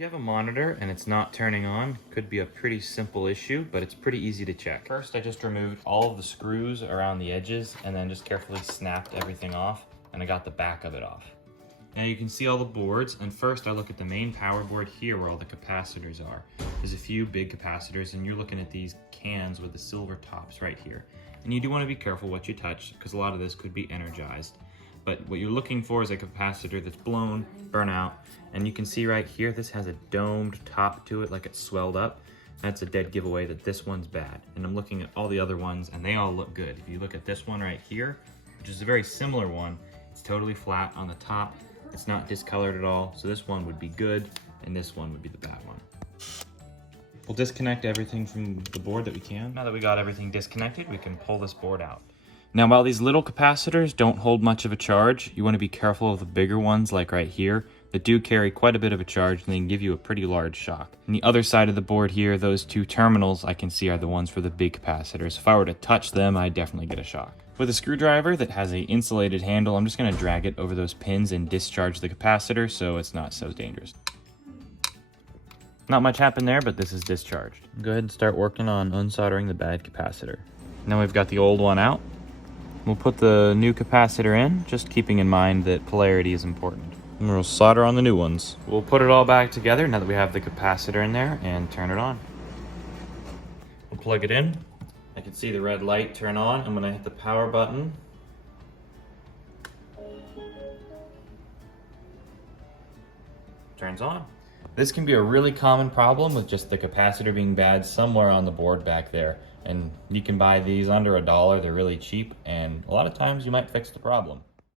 If you have a monitor and it's not turning on, could be a pretty simple issue, but it's pretty easy to check. First, I just removed all of the screws around the edges and then just carefully snapped everything off, and I got the back of it off. Now you can see all the boards, and first I look at the main power board here where all the capacitors are. There's a few big capacitors, and you're looking at these cans with the silver tops right here. And you do want to be careful what you touch, because a lot of this could be energized. But what you're looking for is a capacitor that's blown, burnt out, and you can see right here, this has a domed top to it, like it's swelled up. That's a dead giveaway that this one's bad. And I'm looking at all the other ones, and they all look good. If you look at this one right here, which is a very similar one, it's totally flat on the top. It's not discolored at all, so this one would be good, and this one would be the bad one. We'll disconnect everything from the board that we can. Now that we got everything disconnected, we can pull this board out. Now, while these little capacitors don't hold much of a charge, you want to be careful of the bigger ones, like right here, that do carry quite a bit of a charge, and they can give you a pretty large shock. On the other side of the board here, those two terminals I can see are the ones for the big capacitors. If I were to touch them, I'd definitely get a shock. With a screwdriver that has an insulated handle, I'm just going to drag it over those pins and discharge the capacitor so it's not so dangerous. Not much happened there, but this is discharged. Go ahead and start working on unsoldering the bad capacitor. Now we've got the old one out. We'll put the new capacitor in, just keeping in mind that polarity is important. And we'll solder on the new ones. We'll put it all back together now that we have the capacitor in there and turn it on. We'll plug it in. I can see the red light turn on. I'm gonna hit the power button. Turns on. This can be a really common problem with just the capacitor being bad somewhere on the board back there. And you can buy these under $1. They're really cheap, and a lot of times you might fix the problem.